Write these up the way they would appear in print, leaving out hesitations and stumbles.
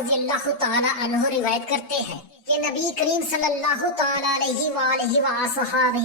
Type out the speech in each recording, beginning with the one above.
रज़ी अल्लाह तआला अन्हु रिवायत करते हैं कि नबी करीम सल्लल्लाहु तआला अलैहि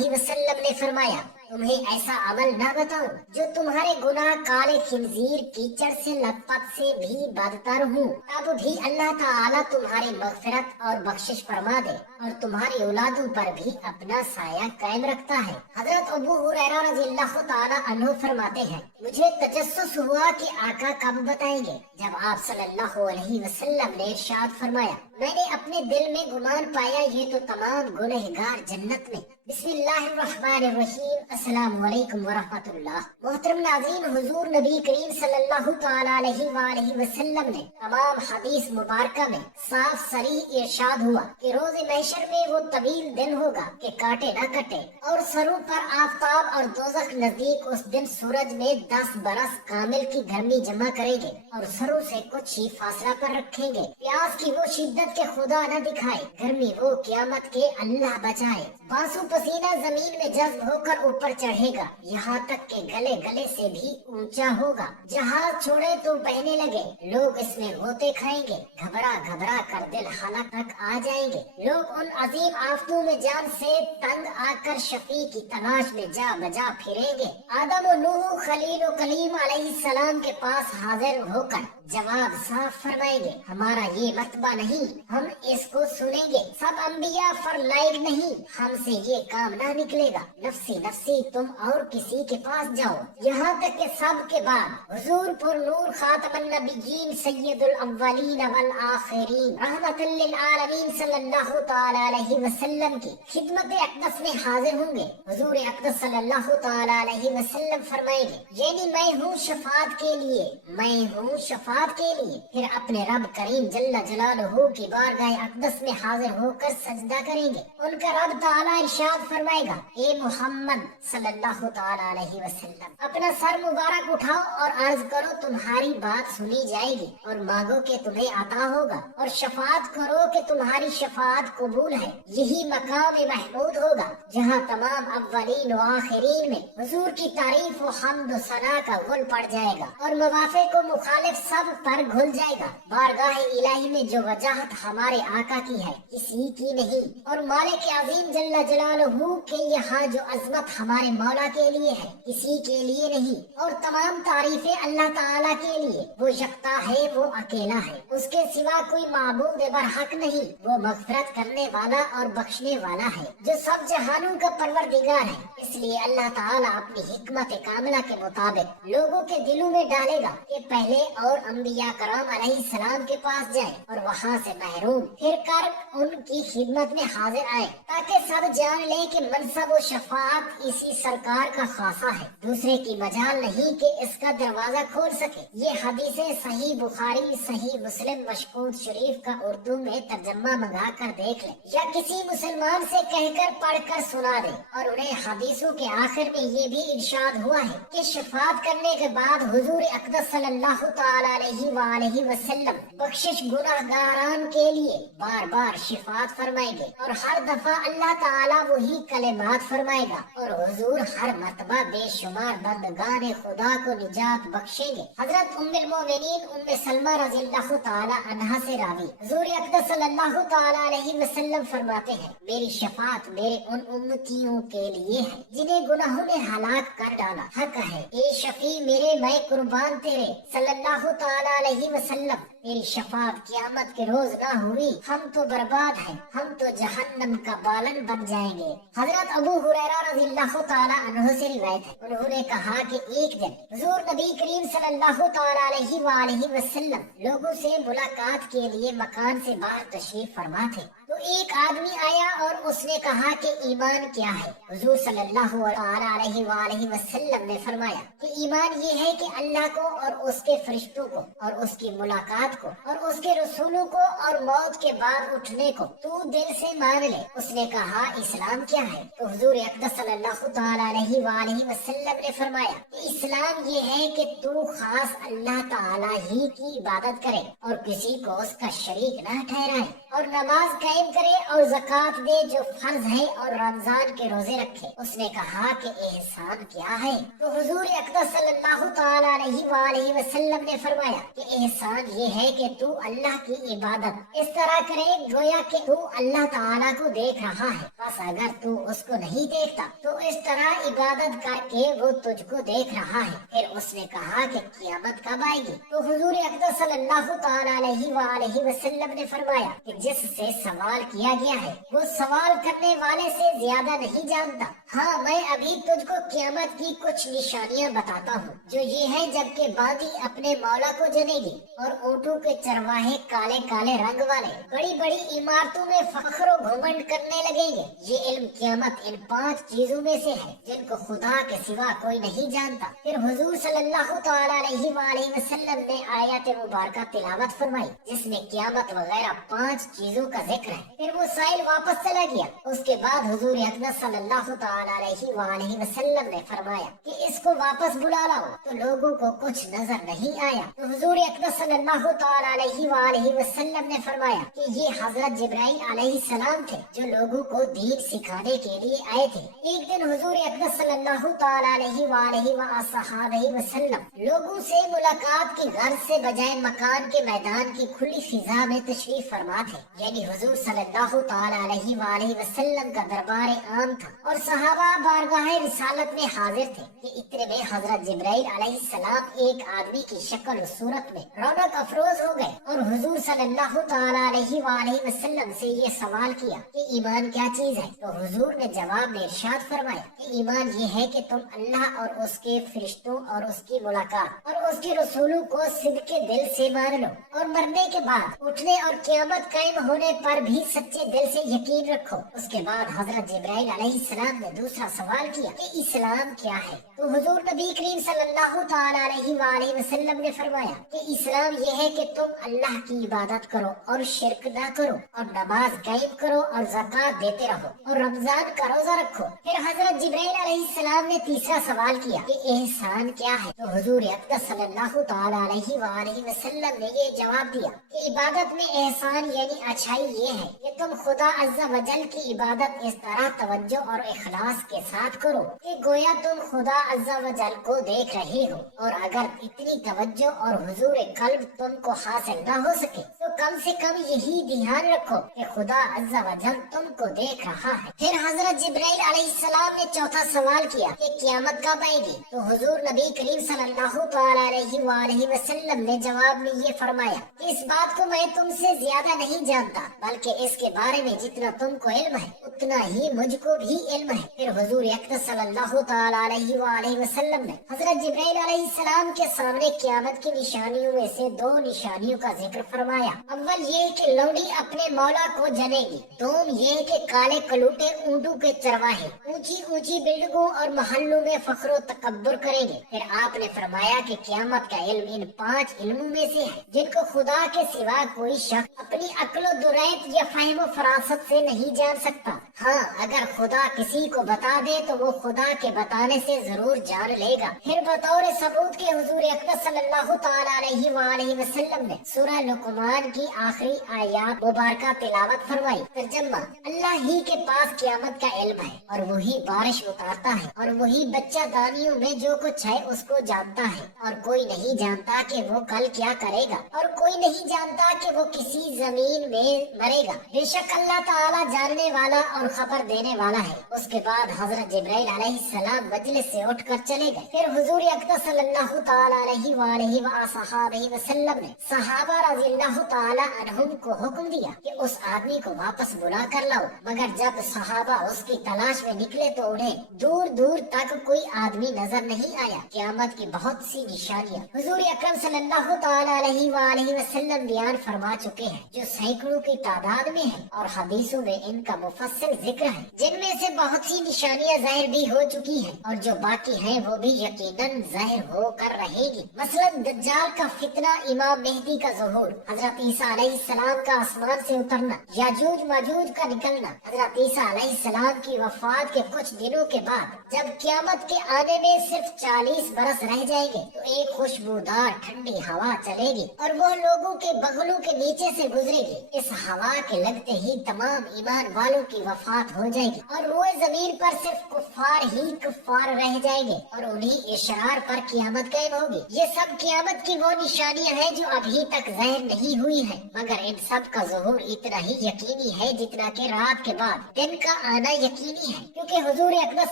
वसल्लम ने फरमाया, तुम्हें ऐसा अमल न बताऊं जो तुम्हारे गुनाह काले खिंजीर कीचड़ से लथपथ से भी बदतर हूँ, तब भी अल्लाह ताला तुम्हारी मगफिरत और बख्शिश फरमा दे और तुम्हारी औलादों पर भी अपना साया कायम रखता है। हजरत अबू हुरैरा रज़ियल्लाहु ताला अन्हु फरमाते हैं, मुझे तजस्सुस हुआ कि आका कब बताएंगे, जब आप सल्लल्लाहु अलैहि वसल्लम ने इरशाद फरमाया, मैंने अपने दिल में गुमान पाया ये तो तमाम गुनहगार जन्नत में। बिस्मिल्लाहिर्रहमानिर्रहीम। अस्सलामु अलैकुम वरहमतुल्लाह। मोहतरम नाज़रीन, हुजूर नबी करीम सल्लल्लाहु तआला अलैहि वसल्लम ने तमाम हदीस मुबारका में साफ सरीह इरशाद हुआ कि रोज़े महशर में वो तवील दिन होगा कि काटे न कटे और सरों पर आफताब और दोज़ख नजदीक उस दिन सूरज में 10 बरस कामिल की गर्मी जमा करेंगे और सरों से कुछ ही फासला पर रखेंगे। प्यास की वो शिद्दत के खुदा न दिखाए, गर्मी वो क़यामत के अल्लाह बचाए। बांसु पसीना जमीन में जज्ब होकर ऊपर चढ़ेगा, यहाँ तक के गले गले से भी ऊंचा होगा। जहाज छोड़े तो बहने लगे, लोग इसमें गोते खाएंगे, घबरा घबरा कर दिल हलक तक आ जाएंगे। लोग उन अजीम आफतों में जान से तंग आकर शफी की तलाश में जा बजा फिरेंगे। आदम और नूह खलील और कलीम अलैहिस्सलाम के पास हाजिर होकर जवाब साफ फरमाएंगे, हमारा ये मर्तबा नहीं, हम इसको सुनेंगे। सब अंबिया फर लायक नहीं, हमसे ये काम ना निकलेगा। नफ्सी नफ्सी, तुम और किसी के पास जाओ। यहाँ तक के सब के बाद हुजूर पुर नूर खातमुन नबिय्यीन सय्यदुल अव्वलीन वल आखिरीन रहमतुल लिल आलमीन सल्लल्लाहु तआला अलैहि वसल्लम की खिदमत अक़दस में हाजिर होंगे। हुजूर अक़दस सल्लल्लाहु तआला अलैहि वसल्लम फरमाएंगे, यानी मैं हूँ शफाअत के लिए, मैं हूँ शफाअत के लिए। फिर अपने रब करीम जल्ल जलालहू की बारगाह अक़दस में हाजिर होकर सजदा करेंगे। उनका रब ताला इरशाद फरमाएगा, ए मोहम्मद सल्लल्लाहु तआला अलैहि वसल्लम, अपना सर मुबारक उठाओ और अर्ज करो, तुम्हारी बात सुनी जाएगी और मांगो कि तुम्हें अता होगा और शफाअत करो कि तुम्हारी शफाअत कबूल है। यही मकाम महमूद होगा जहाँ तमाम अव्वलीन व आखिरीन में हुजूर की तारीफ व हम्द व सना का गुल पड़ जाएगा और मुवाफिक व मुखालिफ सब पर घुल जाएगा। बारगाह इलाही में जो वजाहत हमारे आका की है किसी की नहीं, और मालिक अज़ीम जल्ल जलालहू के यहाँ जो अजमत हमारे मौला के लिए है किसी के लिए नहीं, और तमाम तारीफें अल्लाह ताला के लिए। वो यकता है, वो अकेला है, उसके सिवा कोई माबूद बरहक नहीं। वो मग़फ़िरत करने वाला और बख्शने वाला है, जो सब जहानों का परवरदिगार है। इसलिए अल्लाह ताला अपनी हिकमत कामिला के मुताबिक लोगों के दिलों में डालेगा कि पहले और अंबिया कराम अलैहिस्सलाम के पास जाए और वहाँ से महरूम फिर कर उनकी खिदमत में हाजिर आए, ताकि सब जान ले कि मनसब व शफाअत इसी सरकार का खासा है, दूसरे की मजाल नहीं कि इसका दरवाजा खोल सके। ये हदीसें सही बुखारी, सही मुस्लिम, मशकूत शरीफ का उर्दू में तर्जमा मंगा कर देख ले, या किसी मुसलमान से कहकर पढ़कर सुना दे। और उन्हें हदीसों के आखिर में ये भी इरशाद हुआ है कि शफाअत करने के बाद हुजूर अक़दस सल्लल्लाहु तआला अलैहि वसल्लम बख्शिश गुनाहगारान के लिए बार बार शिफाअत फरमाएंगे और हर दफा अल्लाह ताला वही कलिमात फरमाएगा और हुजूर हर मर्तबा बेशुमार बंदगान खुदा को निजात बख्शेंगे। हजरत उम्मुल मोमिनीन उम्मे सलमा रज़ियल्लाहु ताला अन्हा से रावी हुजूर अक़दस सल्लल्लाहु ताला अलैहि वसल्लम फरमाते हैं, मेरी शफाअत मेरे उन उम्मतियों के लिए है जिन्हें गुनाहों ने हलाक कर डाला। हक है ए शफी मेरे, मैं कुर्बान तेरे सल्लल्लाहु ताला अलैहि वसल्लम, मेरी शफाअत क़यामत के रोज ना हुई हम तो बर्बाद हैं, हम तो जहन्नम का बालन बन जाएंगे। हजरत अबू हुरैरा रज़ियल्लाहु ताला अन्हु से रिवायत है, उन्होंने कहा कि एक दिन हुजूर नबी करीम सल्लल्लाहु ताला अलैहि वसल्लम लोगों से मुलाकात के लिए मकान से बाहर तशरीफ फरमा थे, तो एक आदमी आया और उसने कहा कि ईमान क्या है। हुजूर सल्लल्लाहु अलैहि वसल्लम ने फरमाया कि ईमान ये है कि अल्लाह को और उसके फरिश्तों को और उसकी मुलाकात को और उसके रसूलों को और मौत के बाद उठने को तू दिल से मान ले। उसने कहा इस्लाम क्या है, तो हुजूर अक़दस सल्लल्लाहु अलैहि वसल्लम ने फरमाया कि इस्लाम ये है कि तू खास अल्लाह ताला ही की इबादत करे और किसी को उसका शरीक न ठहराए اور نماز قائم کرے اور زکات دے جو فرض ہے اور رمضان کے روزے رکھے۔ اس نے کہا کہ احسان کیا ہے؟ تو حضور اقدس صلی اللہ تعالی علیہ وآلہ وسلم نے فرمایا کہ احسان یہ ہے کہ تو اللہ کی عبادت اس طرح کرے گویا کہ تو اللہ تعالیٰ کو دیکھ رہا ہے، بس اگر تو اس کو نہیں دیکھتا تو اس طرح عبادت کر کے وہ تجھ کو دیکھ رہا ہے۔ پھر اس نے کہا کہ قیامت کب آئے گی؟ تو حضور اقدس صلی اللہ تعالی علیہ وآلہ وسلم نے فرمایا کہ جس سے سوال کیا گیا ہے وہ سوال کرنے والے سے زیادہ نہیں جانتا۔ ہاں، میں ابھی تجھ کو قیامت کی کچھ نشانیاں بتاتا ہوں، جو یہ ہے جبکہ بادی اپنے مولا کو جنے گی اور اونٹوں کے چرواہے کالے کالے رنگ والے بڑی بڑی عمارتوں میں فخر و گھمنڈ کرنے لگیں گے۔ یہ علم قیامت ان 5 چیزوں میں سے ہے جن کو خدا کے سوا کوئی نہیں جانتا۔ پھر حضور صلی اللہ تعالی علیہ وآلہ وسلم نے آیت مبارکہ تلاوت فرمائی جس میں قیامت وغیرہ 5 چیزوں کا ذکر ہے۔ پھر وہ سائل واپس چلا گیا۔ اس کے بعد حضور اقدس صلی اللہ تعالی علیہ وآلہ وسلم نے فرمایا کہ اس کو واپس بلا لاؤ، تو لوگوں کو کچھ نظر نہیں آیا۔ تو حضور اقدس صلی اللہ تعالی علیہ وآلہ وسلم نے فرمایا کہ یہ حضرت جبرائیل علیہ السلام تھے جو لوگوں کو دین سکھانے کے لیے آئے تھے۔ ایک دن حضور اقدس صلی اللہ تعالی علیہ وآلہ وصحبہ وسلم لوگوں سے ملاقات کی غرض سے بجائے مکان کے میدان کی کھلی فضا میں تشریف فرما تھے، یعنی حضور صلی اللہ تعالی علیہ وآلہ وسلم کا دربار عام تھا اور صحابہ بارگاہ رسالت میں حاضر تھے کہ اتنے میں حضرت جبرائیل علیہ السلام ایک آدمی کی شکل و صورت میں رونق افروز ہو گئے اور حضور صلی اللہ تعالی علیہ وآلہ وسلم سے یہ سوال کیا کہ ایمان کیا چیز ہے؟ تو حضور نے جواب میں ارشاد فرمایا کہ ایمان یہ ہے کہ تم اللہ اور اس کے فرشتوں اور اس کی ملاقات اور اس کے رسولوں کو صدق کے دل سے مان لو اور مرنے کے بعد اٹھنے اور قیامت قائم ہونے پر بھی سچے دل سے یقین رکھو۔ اس کے بعد حضرت جبرائیل علیہ السلام نے دوسرا سوال کیا کہ اسلام کیا ہے؟ تو حضور نبی کریم صلی اللہ تعالی علیہ وآلہ وسلم نے فرمایا کہ اسلام یہ ہے کہ تم اللہ کی عبادت کرو اور شرک نہ کرو اور نماز قائم کرو اور زکات دیتے رہو اور رمضان کا روزہ رکھو۔ پھر حضرت جبرائیل علیہ السلام نے تیسرا سوال کیا کہ احسان کیا ہے؟ تو حضور اقدس صلی اللہ تعالی علیہ وآلہ وسلم نے یہ جواب دیا کہ عبادت میں احسان یعنی اچھائی یہ ہے کہ تم خدا عز و جل کی عبادت اس طرح توجہ اور اخلاص کے ساتھ کرو کہ گویا تم خدا عز و جل کو دیکھ رہے ہو، اور اگر اتنی توجہ اور حضور قلب تم کو حاصل نہ ہو سکے تو کم سے کم یہی دھیان رکھو کہ خدا عز و جل تم کو دیکھ رہا ہے۔ پھر حضرت جبرائیل علیہ السلام نے چوتھا سوال کیا کہ قیامت کب آئے گی؟ تو حضور نبی کریم صلی اللہ تعالی علیہ وآلہ وسلم نے جواب میں یہ فرمایا کہ اس بات کو میں تم سے زیادہ نہیں جانتا، بلکہ اس کے بارے میں جتنا تم کو علم ہے اتنا ہی مجھ کو بھی علم ہے۔ پھر حضور اقدس صلی اللہ تعالی علیہ وآلہ وسلم نے حضرت جبرائیل علیہ السلام کے سامنے قیامت کی نشانیوں میں سے 2 نشانیوں کا ذکر فرمایا۔ اول یہ کہ لوڈی اپنے مولا کو جنے گی، دوم یہ کہ کالے کلوٹے اونٹوں کے چرواہے اونچی اونچی بلڈنگوں اور محلوں میں فخر و تکبر کریں گے۔ پھر آپ نے فرمایا کہ قیامت کا علم ان 5 علموں میں سے ہے جن کو خدا کے سوا کوئی شخص اپنی عقل و درایت یا فہم و فراست سے نہیں جان سکتا۔ ہاں، اگر خدا کسی کو بتا دے تو وہ خدا کے بتانے سے ضرور جان لے گا۔ پھر بطور ثبوت کے حضور اقدس صلی اللہ تعالی علیہ وآلہ وسلم نے سورہ لقمان کی آخری آیات مبارکہ تلاوت فرمائی۔ ترجمہ: اللہ ہی کے پاس قیامت کا علم ہے اور وہی بارش اتارتا ہے اور وہی بچہ دانیوں میں جو کچھ ہے اس کو جانتا ہے، اور کوئی نہیں جانتا کہ وہ کل کیا کرے گا اور کوئی نہیں جانتا کہ وہ کسی زمین میں مرے گا۔ بے شک اللہ تعالی جاننے والا اور خبر دینے والا ہے۔ اس کے بعد حضرت جبرائیل علیہ السلام مجلس سے اٹھ کر چلے گئے۔ پھر حضور اقدس صلی اللہ تعالی علیہ وآلہ وصحبہ وسلم نے صحابہ رضی اللہ تعالی عنہم کو حکم دیا کہ اس آدمی کو واپس بلا کر لاؤ، مگر جب صحابہ اس کی تلاش میں نکلے تو انہیں دور دور تک کوئی آدمی نظر نہیں آیا۔ قیامت کی بہت سی نشانیاں حضور اکرم صلی اللہ تعالی علیہ وآلہ وسلم بیان فرما چکے ہیں جو سینکڑوں کی تعداد میں ہیں، اور حدیثوں میں ان کا مفصل जिक्र है, जिनमें से बहुत सी निशानियां जाहिर भी हो चुकी हैं और जो बाकी हैं वो भी यकीनन जाहिर होकर रहेगी। मसलन दज्जाल का फितना, इमाम मेहदी का ज़ुहूर, हजरत ईसा अलैहिस्सलाम का आसमान से उतरना, याजूज माजूज का निकलना, हजरत ईसा अलैहिस्सलाम की वफात के कुछ दिनों के बाद जब क़यामत के आने में सिर्फ 40 बरस रह जाएंगे तो एक खुशबूदार ठंडी हवा चलेगी और वो लोगों के बगलों के नीचे से गुजरेगी। इस हवा के लगते ही तमाम ईमान वालों की वफात हो जाएगी और रोए जमीन पर सिर्फ कुफ्फार ही कुफ्फार रह जाएंगे और उन्हीं इशरार पर क़यामत कायम होगी। ये सब क़यामत की वो निशानियां हैं जो अभी तक ज़ाहिर नहीं हुई है, मगर इन सब का ज़ुहूर इतना ही यकीनी है जितना कि रात के बाद दिन का आना यकीनी है, क्योंकि हुजूर अकबर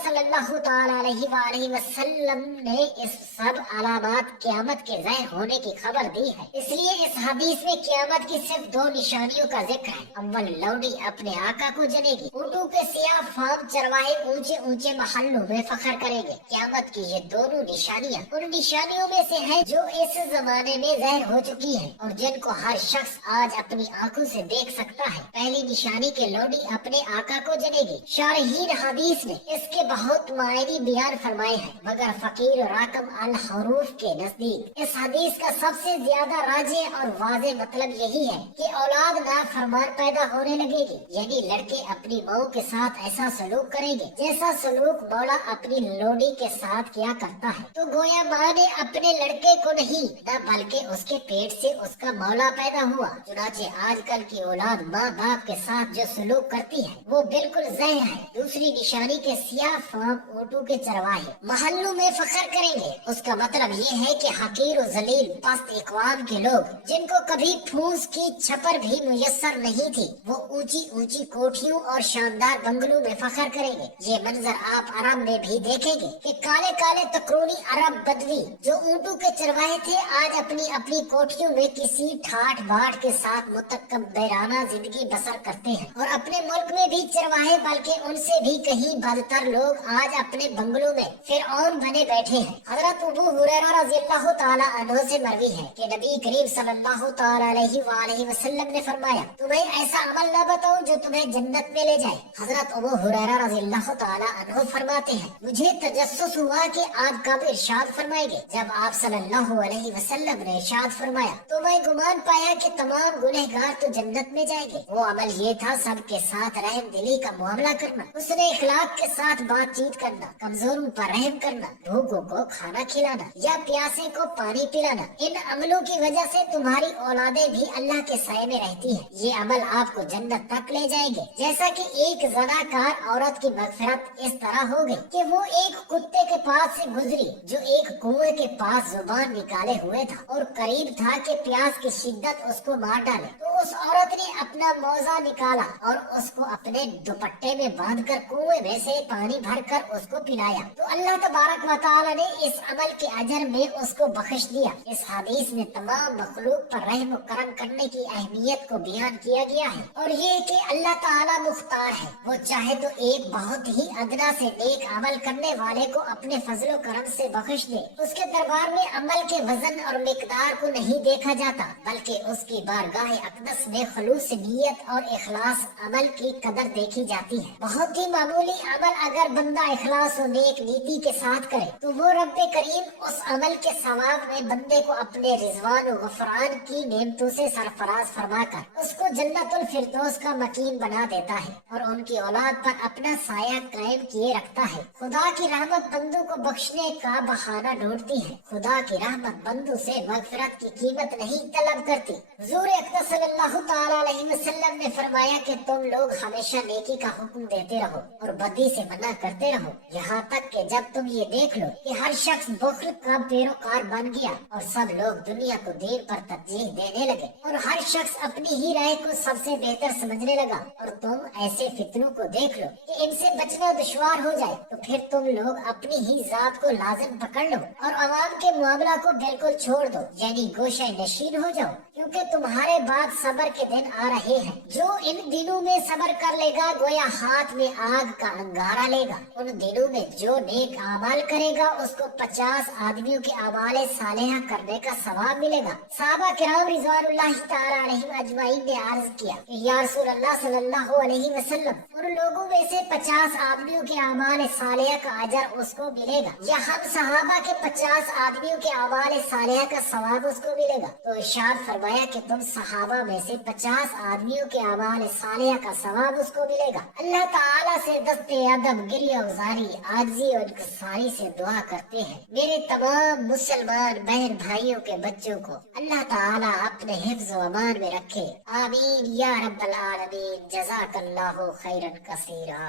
सल्लल्लाहु तआला अलैहि वसल्लम ने इस सब अलामात क़यामत के ज़ाहिर होने की खबर दी है। इसलिए इस हदीस में क़यामत की सिर्फ दो निशानियों का जिक्र है। अव्वल, लौडी अपने आका को जनेगी। ऊँटों पे सियाह फाम चरवाहे ऊंचे ऊंचे महल्लों में फखर करेंगे। क़यामत की ये दोनों निशानियाँ उन निशानियों में से है जो इस जमाने में ज़ाहिर हो चुकी है और जिनको हर शख्स आज अपनी आंखों से देख सकता है। पहली निशानी के लौडी अपने आका को जनेगी। शारहीन हदीस ने इसके बहुत मायनी बयान फरमाए हैं, मगर फकीर राकम अल हरूफ के नजदीक इस हदीस का सबसे ज्यादा राजे और वाजे मतलब यही है कि औलाद नाफरमान पैदा होने लगेगी, यानी लड़के अपनी माँ के साथ ऐसा सलूक करेंगे जैसा सलूक मौला अपनी लोडी के साथ किया करता है। तो गोया माँ ने अपने लड़के को नहीं न बल्कि उसके पेट से उसका मौला पैदा हुआ। चुनाचे आजकल की औलाद माँ बाप के साथ जो सलूक करती है वो बिल्कुल ज़हर है। दूसरी निशानी के सियाह फाम ऊँटों के चरवाहे महल्लों में फखर करेंगे। उसका मतलब ये है कि हकीर और जलील पस्त इकवाम के लोग जिनको कभी फूस की छपर भी मुयस्सर नहीं थी, वो ऊंची ऊंची कोठियों और शानदार बंगलों में फखर करेंगे। ये मंजर आप अरब में भी देखेंगे कि काले काले तकरूनी अरब बदवी जो ऊँटों के चरवाहे थे आज अपनी अपनी कोठियों में किसी ठाठ बाट के साथ मुतकब्बिराना जिंदगी बसर करते हैं और अपने मुल्क में भी चरवाहे बल्कि उनसे भी कहीं बदतर लोग आज अपने बंगलों में फिरऔन बने बैठे हैं। हजरत अबू हुरैरा रज़ियल्लाहु ताला अन्हु से मरवी है कि नबी करीम सल्लल्लाहु ताला अलैहि वसल्लम ने फरमाया, तुम्हें ऐसा अमल न बताऊं जो तुम्हें जन्नत में ले जाए। हजरत अबू हुरैरा रज़ियल्लाहु ताला अन्हु फरमाते हैं, मुझे तजस्सुस हुआ कि आप कब इरशाद फरमाएंगे। जब आप सल्लल्लाहु अलैहि वसल्लम ने इरशाद फरमाया तो मैं गुमान पाया कि तमाम गुनहगार तो जन्नत में जाएंगे। वो अमल ये था सबके साथ रहम दिली का मामला करना, उसने इखलाक के साथ बातचीत करना, कमजोरों पर रहम करना, भूखों को खाना खिलाना या प्यासे को पानी पिलाना। इन अमलों की वजह से तुम्हारी औलादें भी अल्लाह के साए में रहती हैं। ये अमल आपको जन्नत तक ले जाएंगे। जैसा कि एक ज़नाकार औरत की मग़फ़िरत इस तरह हो गई कि वो एक कुत्ते के पास से गुजरी जो एक कुएं के पास जुबान निकाले हुए था और करीब था कि प्यास की शिद्दत उसको मार डाले। तो उस औरत ने अपना मौजा निकाला और उसको अपने दुपट्टे में बांधकर कुएं में से पानी भरकर उसको पिलाया। तो अल्लाह तबारक व तआला ने इस अमल के अजर में उसको बख्श दिया। इस हदीस में तमाम मखलूक पर रहम करम करने की अहमियत को बयान किया गया है और ये कि अल्लाह ताला मुख्तार है, वो चाहे तो एक बहुत ही अदना से नेक अमल करने वाले को अपने फजलो करम से बख्श दे। उसके दरबार में अमल के वजन और मिकदार को नहीं देखा जाता, बल्कि उसकी बारगाह अक़दस में खलूस नियत और इखलास अमल की कदर देखी जाती है। बहुत ही मामूली अमल अगर बंदा इखलास और नेक नीति के साथ करे तो वो रब्बे करीम उस अमल के सवाब में बंदे को अपने रिजवान और गफरान की नेमतों से सरफराज फरमाकर उसको जन्नतुल फिरदौस का मकीन बना देता है और उनकी औलाद पर अपना साया कायम किए रखता है। खुदा की रहमत बंदों को बख्शने का बहाना ढूंढती है। खुदा की रहमत बंदों से मगफिरत की कीमत नहीं तलब करती। हुजूर अकबर सल्लल्लाहु ताला अलैहि वसल्लम ने फरमाया कि तुम लोग हमेशा नेकी का हुक्म देते रहो और बदी से मना करते रहो, यहाँ तक कि जब तुम ये देख लो कि हर शख्स बुख्ल का पैरोकार बन गया और सब लोग दुनिया को दीन पर तरजीह देने लगे और हर शख्स अपनी ही राय को सबसे बेहतर समझने लगा और तुम ऐसे फितनों को देख लो कि इनसे बचना दुश्वार हो जाए, तो फिर तुम लोग अपनी ही जात को लाजिम पकड़ लो और अवाम के मामला को बिल्कुल छोड़ दो, यानी गोशा नशीन हो जाओ। क्योंकि तुम्हारे बाद सब्र के दिन आ रहे हैं। जो इन दिनों में सब्र कर लेगा गोया हाथ में आग का अंगारा लेगा। उन दिनों में जो नेक अमाल करेगा उसको 50 आदमियों के अमाल सालेहा करने का सवाब मिलेगा। साहबा किराम रिज़वानुल्लाहि ताला अलैहिम अजमाइन ने अर्ज किया कि या रसूल अल्लाह सल्लल्लाहु अलैहि वसल्लम, उन लोगों में से 50 आदमियों के अमाल सालेहा का अजर उसको मिलेगा या हम सहाबा के 50 आदमियों के अमाल सालेहा का सवाब उसको मिलेगा? तो इरशाद फरमाया कि तुम सहाबा में से 50 आदमियों के अमाल सालेहा का सवाब उसको मिलेगा। अल्लाह ताला से दस्ते अदब, गिरिया उजारी, आजिज़ी और इनकिसारी से दुआ करते हैं मेरे तमाम मुसलमान बहन भाइयों के बच्चों को अल्लाह ताला अपने हिफ्ज़ व अमान में रखे। आमीन या रब्बल आलमीन। जज़ाकल्लाहु खैरन कसीरा।